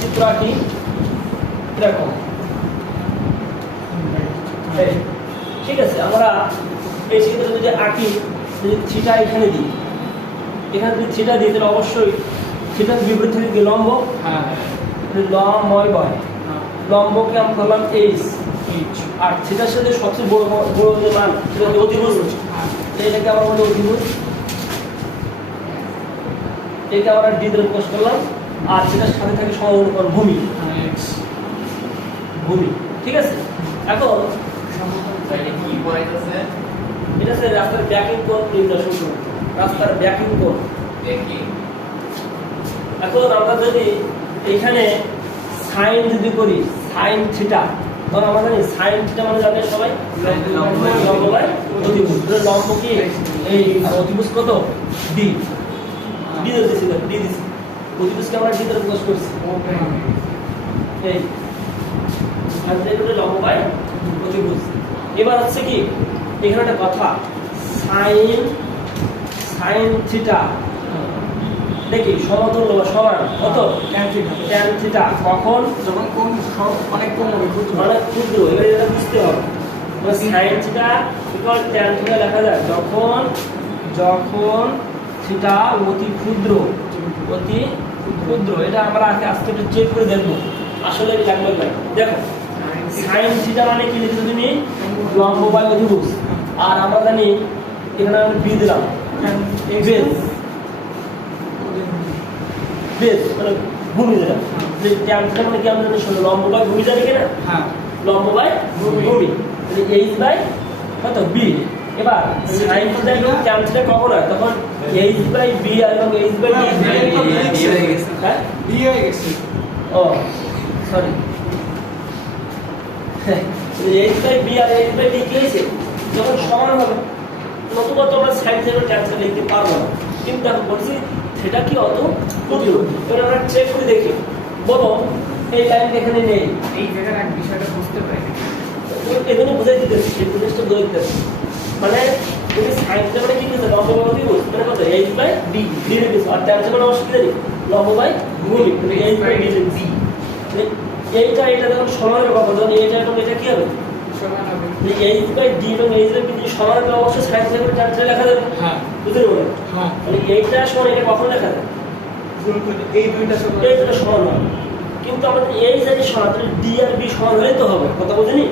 চিত্র আঁকি এরকম। এই, ঠিক আছে, আমরা এই চিত্র যদি আঁকি, যদি থিটা এখানে দিই, এখানে যদি থিটা দিই তাহলে অবশ্যই থিটার বিপরীত থেকে কি লম্ব, হ্যাঁ লম্বয় বয়, লম্বকে আমরা ধরলাম এইচ, আর থিটার সাথে সবচেয়ে বড় বড় যে মান সেটা হচ্ছে অতিভুজ, এটাকে আমরা বলি অতিভুজ, এটাকে আমরা ডি দ্বারা প্রকাশ করলাম, আর সেটার সাথে থাকে সমানুপাত ভূমি, ভূমি। ঠিক আছে, এখন কি পড়াইতেছে এটা হচ্ছে রাস্তার ব্যাকিং কোণ নির্ণয় সূত্র, রাস্তার ব্যাকিং কোণ। দেখি এখন আমরা যদি এখানে সাইন যদি করি, সাইন থিটা, তখন আমরা জানি সাইন থিটা মানে জানেন সবাই লম্ব বাই অতিভুজ। লম্ব কি এই আর অতিভুজ কত, ডি, ডি দিছি, ডি দিছি, অতিভুজকে আমরা ডি দ্বারা প্রকাশ করছি, এই আর এটা লম্ব বাই অতিভুজ। এবার হচ্ছে কি এখানে একটা কথা, সাইন সাইন থিটা দেখি সমতুল্য বা সমান কত, ট্যান থিটা কখন, যখন কোন সব অনেক কম হবে, অনেক ক্ষুদ্র, এবার এটা বুঝতে হবে। Sine theta equal tan theta লেখা যায় যখন, যখন থিটা অতি ক্ষুদ্র, অতি ক্ষুদ্র। এটা আমরা আজকে একটু চেক করে দেখবো আসলে লাগবে না। দেখো সাইন থিটা মানে কি লিখছো তুমি, লম্ব বাই অতিভুজ, আর আমরা জানি এখানে আমি বি দিলাম বেস, বেস মানে ভূমি দিলাম, যে ট্যান থিটা মানে কি আমরা জানি লম্ব বাই ভূমি জানি কিনা, হ্যাঁ লম্ব বাই ভূমি, এইচ বাই কত বি। এবার সাইন থিটা এবং ট্যান থিটা কখন হয়, তখন এইচ বাই বি আর এবং এইচ বাই ডি, হ্যাঁ বিয়ে হয়ে গেছে। ও সরি, এইচ বাই বি আর এইচ বাই ডি কি হয়েছে, যখন সমান হবে নতুবা তো আমরা সাইন থিটা ট্যান থিটা লিখতে পারবো না, কিন্তু এখন বলছি সেটা কি অত ক্ষুদ্র। এবার আমরা চেক করে দেখি, বলো এই লাইন এখানে নেই, এই জায়গার এক বিষয়টা বুঝতে পারি এখানে বুঝাই দিতেছি, সেই জিনিসটা বুঝাই দিতেছি। মানে তুমি সাইন থিটা মানে কি দিতে, লম্ব বাই অতিভুজ মানে কত, এইচ বাই ডি, ডি এর কিছু, আর ট্যান থিটা মানে অবশ্যই জানি লম্ব বাই ভূমি, এইচ বাই ডি এর ডি। এইটা এটা যখন সমান হবে কখন, যখন এইটা এবং এটা কি হবে, সমান হবে। এইচ বাই ডি এবং এইচ বাই বি যদি সমান হবে অবশ্যই সাইন থিটা করে ট্যান থিটা লেখা যাবে, হ্যাঁ বুঝতে পারবে। হ্যাঁ মানে এইটা সমান এটা কখন লেখা যায়, এই দুইটা সমান। এই দুটো সমান হবে, কিন্তু আমাদের এইচ জানি সমান, তাহলে ডি আর বি সমান হলে তো হবে, কথা বুঝিনি।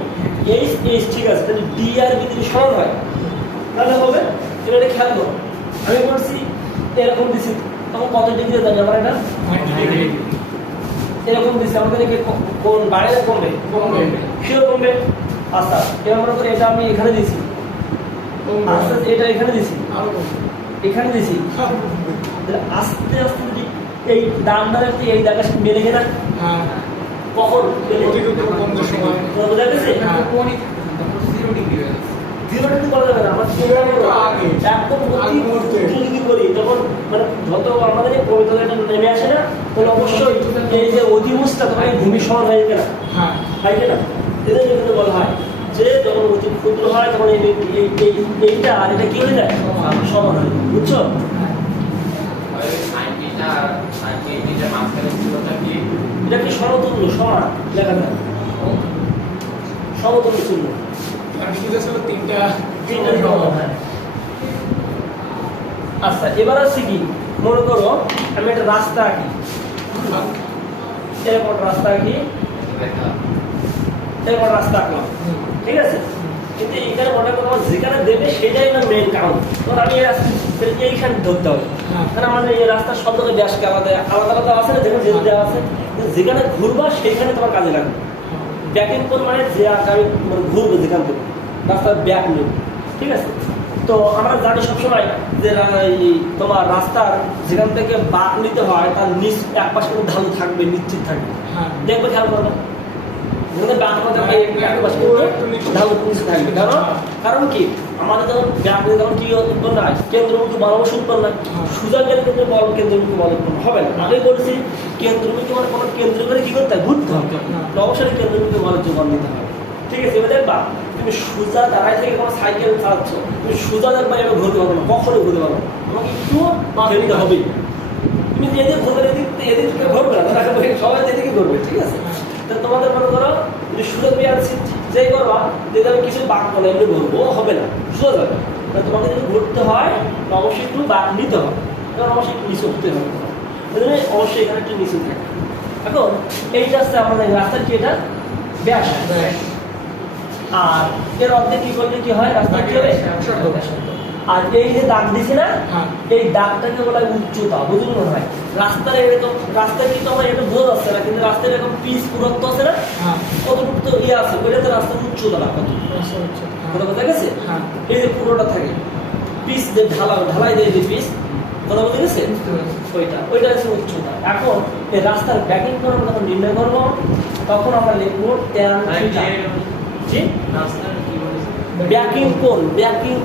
এইচ এইচ ঠিক আছে, তাহলে ডি আর বি যদি সমান হয় তাহলে হবে। এবার এটা খেয়াল করো, আমি বলছি এরকম দিছি, তখন কত ডিগ্রি জানি আমরা এটা এরকম দিছি, আমাদের কোন বাড়ে না কমবে, শিওর কমবে। আচ্ছা এবার মনে করি এটা আমি এখানে দিছি, আস্তে আস্তে এটা এখানে দিছি, আরো কম। এখানে দিছি, তাহলে আস্তে আস্তে যদি এই ডান্ডারের এই জায়গার সাথে মেলে কিনা, হ্যাঁ কখন মেলে অতিরিক্ত কমতে সময়। বোঝা গেছে, হ্যাঁ। তখন 0 ডিগ্রি হয়ে গেছে। জিরো ডিগ্রি করা যাবে না, আমার আগে। একদম আগ মুহূর্তে। যদি করি তখন মানে যত আমাদের এই পবিত্রতা এটা নেমে আসে না, তাহলে অবশ্যই এই যে অতিভুজটা তখন এই ভূমি সমান হয়ে যাবে না, হ্যাঁ হয় কিনা। এদের জন্য বলা হয় যে যখন অতি ক্ষুদ্র হয় তখন এইটা আর এটা কি হয়ে যায়, সমান হয়, বুঝছো। আর sin θ আর sin θ এর মাঝখানে ছিলটা কি এটা কি সমতুল্য, সমান লেখা যায়, সমতুল্য চিহ্ন, আর বিদ্যুৎ ছিল তিনটা তিনটা সমান হয়। আচ্ছা এবার আছে কি, মনে করো আমি একটা রাস্তা আঁকি, এরকম একটা রাস্তা আঁকি, লেখা এরকম রাস্তা আঁকলাম, ঠিক আছে। কিন্তু এইখানে মনে করো আমার যেখানে দেবে সেটাই না মেন কাউন্ট। তখন আমি এইখানে ধরতে হবে, কারণ আমাদের এই রাস্তার সব জায়গায় ব্যাসকে আলাদা আলাদা আলাদা আছে না, যেখানে যেতে দেওয়া আছে, যেখানে ঘুরবা সেইখানে তোমার কাজে লাগবে। ব্যাকিং কোণ মানে যে আমি মানে ঘুরবো যেখান থেকে রাস্তার ব্যাক নেব, ঠিক আছে? তো আমরা জানি সবসময় যে তোমার রাস্তার যেখান থেকে বাঁক নিতে হয় তার নিচ এক পাশে কিন্তু ঢালু থাকবে, নিশ্চিত থাকবে। দেখবে খেয়াল করবে যেখানে বাঁক থাকবে এক পাশে কিন্তু ঢালু নিচে থাকবে। কারণ কি আমাদের যখন ব্যাক নিয়ে তখন কি উৎপন্ন হয়, কেন্দ্রমুখী বলবশ উৎপন্ন হয়। সোজা গেলে কিন্তু বল কেন্দ্রমুখী বল উৎপন্ন হবে না। আগে বলছি কেন্দ্রমুখী মানে কোনো কেন্দ্র করে কি করতে হয়, ঘুরতে হবে, অবশ্যই কেন্দ্রমুখী বলের যোগান দিতে হবে, ঠিক আছে? এবার দেখবা তুমি সোজা দাঁড়ায় থেকে কোনো সাইকেল চালাচ্ছ, তুমি সোজা দেখবা এবার ঘুরতে পারবে না, কখনোই ঘুরতে পারবে না, তোমাকে একটু ফেলতে হবে। তুমি এদিকে ঘুরবে, এদিক থেকে ঘুরবে না, সবাই এদিকে ঘুরবে, ঠিক আছে? তো তোমাদের মনে করো যদি সুযোগ পেয়ে আনছি যেই করবা যদি আমি কিছু বাঁক বলে এমনি ঘুরবো হবে না, সোজা যাবে। তোমাকে যদি ঘুরতে হয় অবশ্যই একটু বাঁক নিতে হবে, এবং অবশ্যই একটু নিচে উঠতে হবে, অবশ্যই এখানে একটু নিচে থাকে। এখন এইটা হচ্ছে আমাদের রাস্তার কি এটা ব্যাস, আর এর অর্ধেক কি করলে কি হয় রাস্তা কি হবে, আর এই যে দাগ দিছে না এই দাগটাকে বলা হয় উচ্চতা, বুঝুন মনে হয় রাস্তার এরকম রাস্তায় কিন্তু আমার এটা বোঝা যাচ্ছে না, কিন্তু রাস্তায় এরকম পিচ পুরত্ব আছে না, কতটুকু তো ইয়ে আছে ওইটা তো রাস্তার উচ্চতা না, কত কথা বোঝা গেছে? এই যে পুরোটা থাকে পিচ যে ঢালাই দেয় যে পিচ, কথা বোঝা গেছে? ওইটা হচ্ছে উচ্চতা। এখন এই রাস্তার ব্যাকিং কোণ আমরা যখন নির্ণয় করবো তখন আমরা লিখবো ট্যান থিটা। জি, ব্যাকিং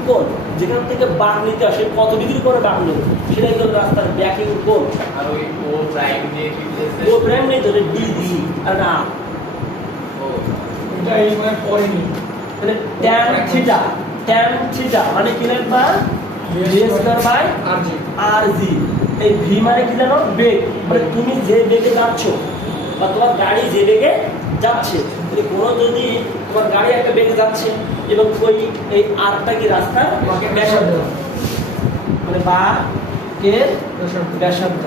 কোণ যেখান থেকে বাঁক নিতে আসে কত ডিগ্রি করে বাঁক নেবে সেটাই হলো রাস্তার ব্যাকিং কোণ। আর ওই ও প্রাইম দিয়ে কি বলেছে, ও প্রাইম নেই তো ডি ডি আর না ও এটা এই মানে পড়েনি, মানে ট্যান থিটা মানে কি লিখবা ভি স্কয়ার বাই আর জি। এই ভি মানে কি জানো, বেগ, মানে তুমি যে বেগে যাচ্ছ বা তোমার গাড়ি যে বেগে যাচ্ছে, কোনো যদি তোমার গাড়ি একটা বেগে যাচ্ছে এবং ওই এই আরটা কি রাস্তা ব্যাসার্ধ, মানে বাঁকের ব্যাসার্ধ,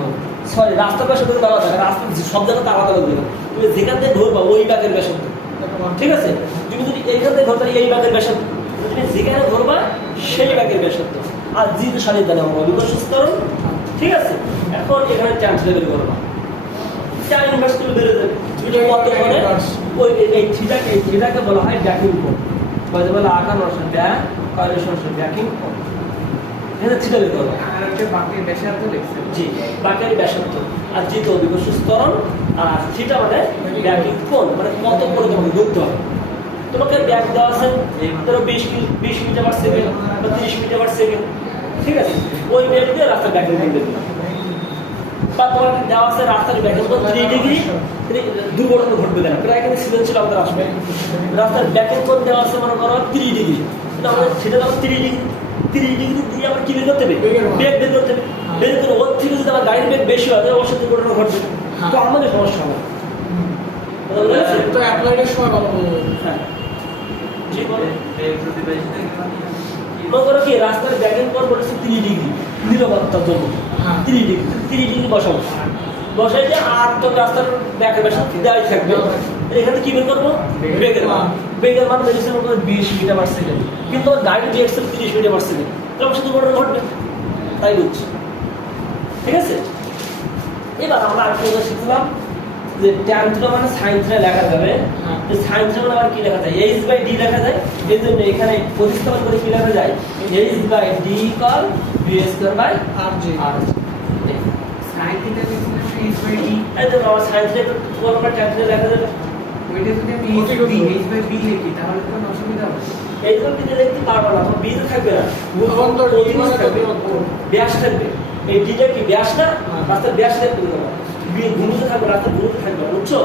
সরি রাস্তার ব্যাসার্ধ আলাদা, রাস্তা সব জায়গাতে আলাদা আলাদা দেবে। তুমি যেখান থেকে ধরবা ওই বাঁকের ব্যাসার্ধ, ঠিক আছে? তুমি যদি এইখান থেকে ধরতে এই বাঁকের ব্যাসার্ধ, তুমি যেখানে ধরবা সেই বাঁকের ব্যাসার্ধ। আর জি তো সারিয়ে দেন আমরা বিকশিস্তরণ, ঠিক আছে? এখন এখানে চান্স লেভেল করবা, চার ইনভার্স করে বেড়ে যাবে। ওই এই থিটাকে বলা হয় ব্যাকিং কোণ, বলে আকার নষ্ট ব্যাক ব্যাকিং কোণ। এখানে থিটা বের করবা, বাকি ব্যাসার্ধ লিখছে, জি বাঁকের ব্যাসার্ধ, আর জি তো বিকশিস্তরণ, আর থিটা মানে ব্যাকিং কোণ, মানে কত করে তোমাকে ধরতে হবে। তোমাকে ব্যাক দেওয়া আছে ধরো 20 মিটার পার সেকেন্ড বা 30 মিটার পার সেকেন্ড, ঠিক আছে? ওই বেগ দিয়ে রাস্তার ব্যাকিং কোণ দেবে, বা তোমার দেওয়া আছে রাস্তার ব্যাকিং কোণ 3 ডিগ্রি, দুর্ঘটনা ঘটবে না, প্রায় কিন্তু সৃজনশীল আমাদের আসবে। রাস্তার ব্যাকিং কোণ দেওয়া আছে মনে করো 3 ডিগ্রি, কিন্তু আমাদের সেটা দেওয়া 3 ডিগ্রি দিয়ে আমরা কি বের করতে হবে, বেগ বের করতে হবে। বের করে ওর থেকে যদি আমার গাড়ির বেগ বেশি হয় তাহলে অবশ্যই দুর্ঘটনা ঘটবে, তো আমাদের সমস্যা হবে। তো অ্যাপ্লাইডের সময় ভালো হবে। হ্যাঁ জি বলে মনে করো কি রাস্তার ব্যাকিং কোণ বলেছে 3 ডিগ্রি নিরবতার জন্য, 3 ডিগ্রি বসাবো, বসাইতে আর তো রাস্তার ব্যাকের ব্যাসার্ধ দেওয়াই থাকবে। এখানে কি বের করবো, বেগের মান বেরিয়েছে মনে করো 20 মিটার পার সেকেন্ড, কিন্তু গাড়ি দিয়ে 30 মিটার পার সেকেন্ড, তাহলে অবশ্যই দুর্ঘটনা ঘটবে, তাই বুঝছি, ঠিক আছে? এবার আমরা আরেকটা কথা শিখলাম যে ট্যান থিটা মানে সাইন থিটা লেখা যাবে, যে সাইন থিটা মানে আবার কি লেখা যায়, এইচ বাই ডি লেখা যায়। এই জন্য এখানে প্রতিস্থাপন করে কি লেখা যায়, H by D equal V square by R G. Sine theta লিখলে এইচ বাই ডি, এই যে আমার সাইন থিটা কোন পর ট্যান থিটা লেখা যাবে, ওইটা যদি আমি এইচ বাই বি লিখি তাহলে তো কোনো অসুবিধা হবে। এই তো কিন্তু লিখতে পারবো না, তো বি তো থাকবে না, অন্তর ডি মানে থাকবে, ব্যাস থাকবে। এই ডিটা কি ব্যাস না, রাস্তার ব্যাস লিখতে হবে, বি ঘুরতে থাকবে, রাস্তার ঘুরতে থাকবে, বুঝছো?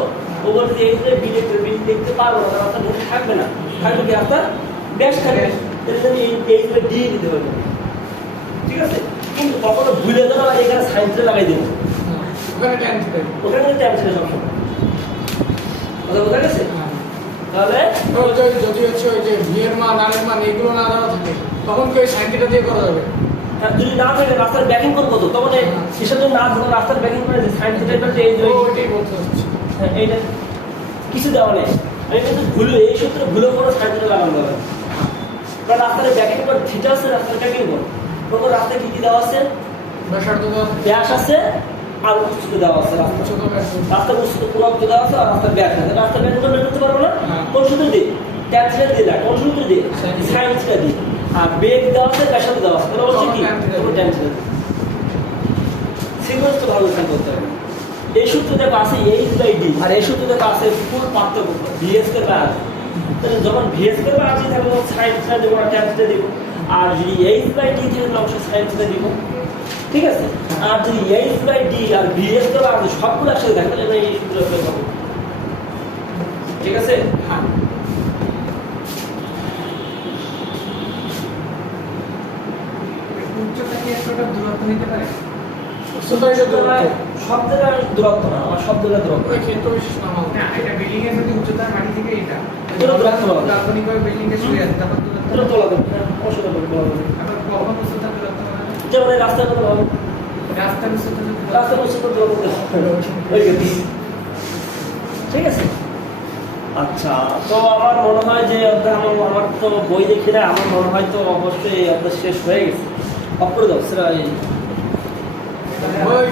ও বলছে এই যে বি লিখতে পারবো না, রাস্তার ঘুরতে থাকবে না, থাকবে কি রাস্তার ব্যাস থাকবে, তাহলে আমি এই যে ডি দিতে হবে, ঠিক আছে? কিন্তু কখনো ভুলে যাবো না, এখানে সাইন থিটা লাগাই দেবো, ওখানে ট্যান থিটা, ওখানে কিন্তু ট্যান থিটা সবসময়, কথা বোঝা গেছে? তাহলে যদি হচ্ছে ওই যে ভি এর মান আর এর মান এগুলো না দেওয়া থাকে তখন কি ওই সাইন থিটা দিয়ে করা যাবে? যদি না থাকে রাস্তার ব্যাকিং করবো তো তখন সেসব যদি না থাকে রাস্তার ব্যাকিং করে যে সাইন থিটা যে ওইটাই বলতে হচ্ছে। এইটা কিছু দেওয়া নেই, আমি কিন্তু ভুলে এই সূত্রে ভুলে কোনো সাইন থিটা লাগানো যাবে না। কারণ রাস্তার ব্যাকিং কোণ থিটা আছে, রাস্তার ব্যাকিং কোণ। তখন রাস্তায় কি দেওয়া আছে? ব্যাসার্ধ ব্যাস আছে আর উচ্চতা দেওয়া আছে। রাস্তার উচ্চতা পুরোক্ত দেওয়া আছে আর রাস্তার ব্যাস আছে। রাস্তার ব্যাস বের করতে পারবো না, কোন সূত্র দিয়ে? ট্যান থিটা দিয়ে না, কোন সূত্র দিয়ে? সাইন থিটা দিয়ে। আর বেগ দেওয়া আছে, ব্যাসার্ধ দেওয়া আছে, তাহলে অবশ্যই কি? Tan theta. সিকোয়েন্স তো ভালো খেয়াল করতে হবে। এই সূত্র দেখো আছে h/d, আর এই সূত্র দেখো আছে ফুল পার্থক্য vs কে পাওয়া। তাহলে যখন vs কে পাওয়া আছে তখন সাইন থিটা দেবো আর ট্যান থিটা দেবো। আর যদি h/d থাকে তাহলে অবশ্যই সাইন থিটা দিব। ঠিক আছে? আর যদি h/d আর vs কে পাওয়া আছে সবগুলো একসাথে থাকে তাহলে এই সূত্র প্রয়োগ হবে। ঠিক আছে? হ্যাঁ। উচ্চতা কি একটা দূরত্ব নিতে পারে? সব জায়গায় দূরত্ব না, আমার সব জায়গায় দূরত্ব। ক্ষেত্র বিশেষ নাম না, এটা বিল্ডিং এর যদি উচ্চতা মাটি থেকে এটা এটা দূরত্ব বলা যায়। কাল্পনিকভাবে বিল্ডিং এ শুয়ে আছে, তারপর দূরত্ব দূরত্ব বলা যাবে না, অসুবিধা বলা যাবে। আবার কখন উচ্চতা দূরত্ব বলা যায়? যেমন এই রাস্তার কথা ভাবো, রাস্তার উচ্চতা যদি রাস্তার উচ্চতা দূরত্ব ওই গেছি। ঠিক আছে? আচ্ছা, তো আমার মনে হয় যে অধ্যায় আমার তো বই দেখি না, আমার মনে হয় তো অবশ্যই অধ্যায় শেষ হয়ে গেছে। অপরে দাও সেটা বই